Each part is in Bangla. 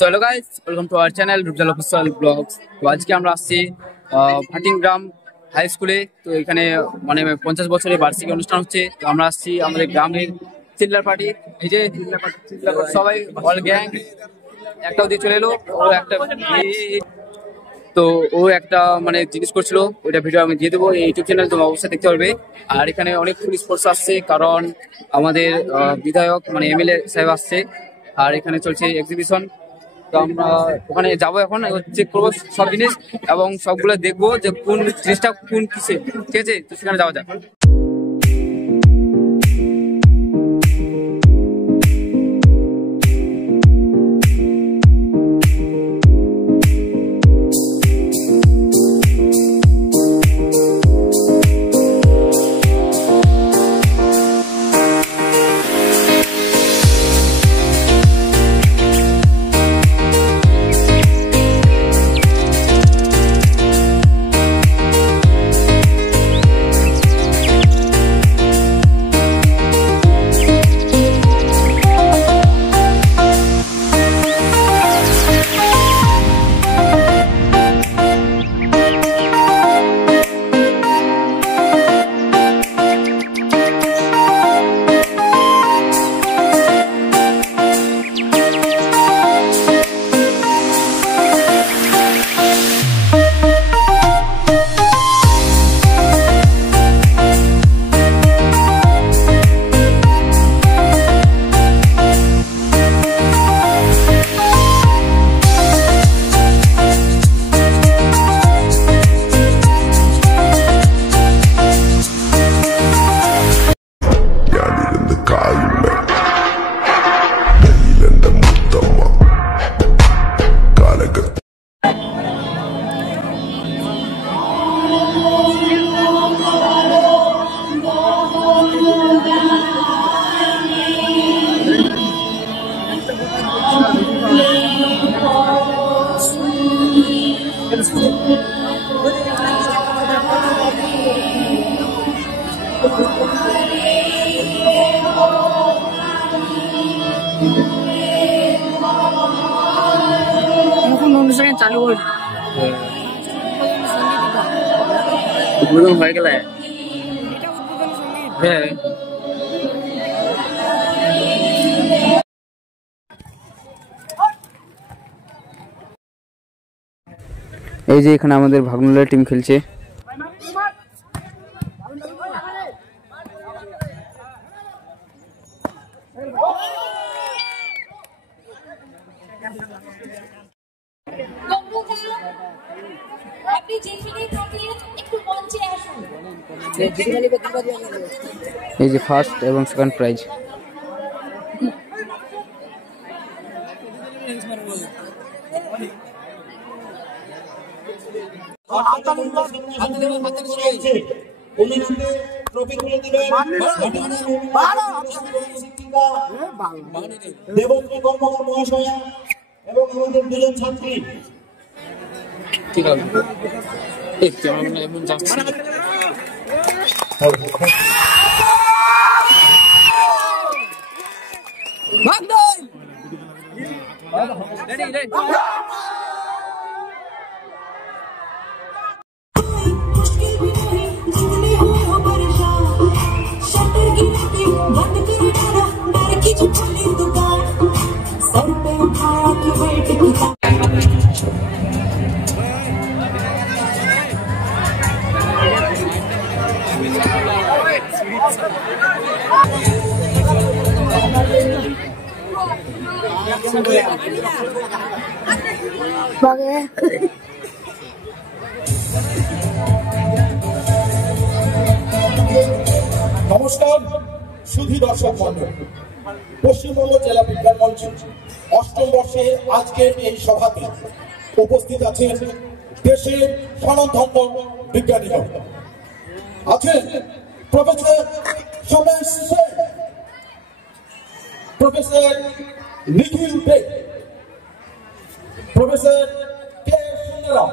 So hello guys, welcome to our channel Rupjal official blogs. তো আজকে আমরা আসছি ভাটিংগ্রাম হাই স্কুলে। তো এখানে মানে 50 বছরের বার্ষিকী অনুষ্ঠান হচ্ছে। তো আমরা আসছি আমাদের গ্রামের চিল্লার পার্টি। এই যে সবাই অল গ্যাং একটা দিয়ে চলে এলো। ও একটা মানে জিনিস করছিল, ওইটা ভিডিও আমি দিয়ে দেবো এই ইউটিউব চ্যানেল, তোমরা অবশ্যই দেখতে পারবে। আর এখানে অনেক পুলিশ ফোর্স আসছে, কারণ আমাদের বিধায়ক মানে এমএলএ সাহেব আসছে। আর এখানে চলছে এক্সিবিশন। তো আমরা ওখানে যাবো, এখন চেক করবো সব জিনিস এবং সবগুলো দেখবো যে কোন জিনিসটা কোন কিসে, ঠিক আছে? তো সেখানে যাওয়া যাক। অনুষ্ঠান চালু উদ্বোধন হয়ে গেলে হ্যাঁ। এই যে এখানে আমাদের ভাগনুলা টিম খেলছে। এই যে ফার্স্ট এবং সেকেন্ড প্রাইজ। দেবশ্রী কর্মকার মহাশয়া এবং আমাদের দুজন ছাত্রী। ঠিক আছে, এমন যাচ্ছে নমস্কার সুধী দর্শক মণ্ডল, পশ্চিমবঙ্গ জেলা বিজ্ঞান মঞ্চ অষ্টম বর্ষে আজকের এই সভাতে উপস্থিত আছেন দেশের স্বনামধন্য বিজ্ঞানীরা। আছেন প্রফেসর সোমেশ সেন, প্রফেসর নিখিল দে, প্রফেসর কে সুন্দরম,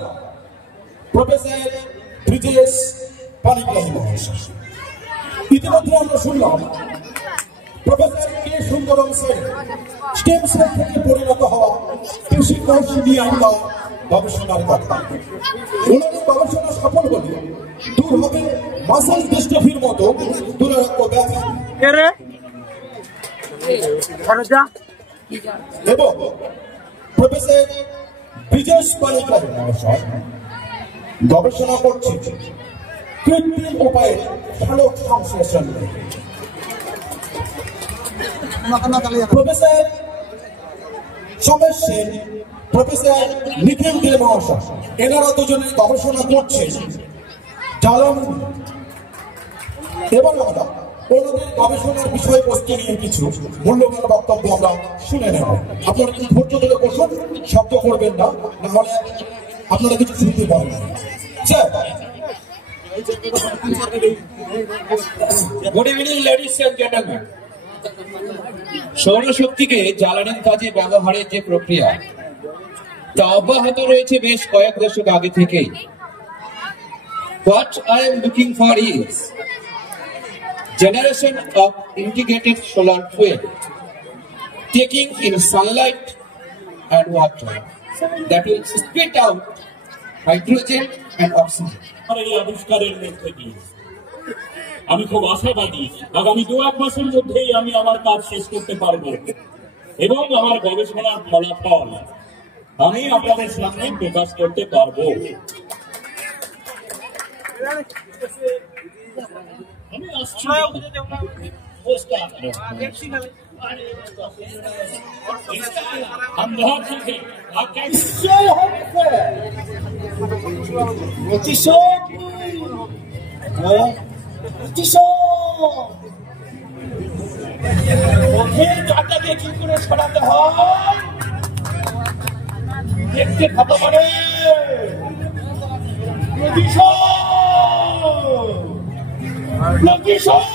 প্রফেসর ব্রিজেশ পানিগ্রাহী মহাশয়। ইতিমধ্যে আমরা শুনলাম প্রফেসর কে সুন্দরম সেল স্টেম সেল থেকে পরিণত হওয়া কৃষি কৌশলী আইন গবেষণার কথা। ওনাদের গবেষণা সফল হলে দূর হবে মাসেল ডিস্ট্রফির মতো দুরারোগ্য ব্যাধি এবং প্রফেসর ব্রিজেশ পানিকার মহাশয় গবেষণা করছে কৃত্রিম উপায়ে সালোক সংশ্লেষণ। প্রফেসর সমেশ সেন, প্রফেসর নিখিল দে মহাশয়, এনারা দুজনে গবেষণা করছে জ্বালানি এবং আমরা ওনাদের গবেষণার বিষয়বস্তু নিয়ে কিছু মূল্যবান বক্তব্য আমরা শুনে নেব। আপনারা কিছু ধৈর্য ধরে বসুন, শব্দ করবেন না, নাহলে আপনারা কিছু শুনতে পারবেন। Good evening ladies and gentleman. সৌরশক্তিকে জ্বালানির কাজে ব্যবহারের যে প্রক্রিয়া তা অব্যাহত রয়েছে বেশ কয়েক দশক আগে থেকেই। What I am looking for is generation of integrated solar fuel taking in sunlight and water that will spit out hydrogen and oxygen. এই আবিষ্কারের মধ্যে দিয়ে আমি খুব আশাবাদী আগামী 2-1 মাসের মধ্যেই আমি আমার কাজ শেষ করতে পারবো এবং আমার গবেষণার ফলাফল আমি আপনাদের সামনে প্রকাশ করতে পারবো। আমি আসছি টাকাকে কি করে ছড়াতে হয় দেখতে খাবো মানে প্রতিশোধ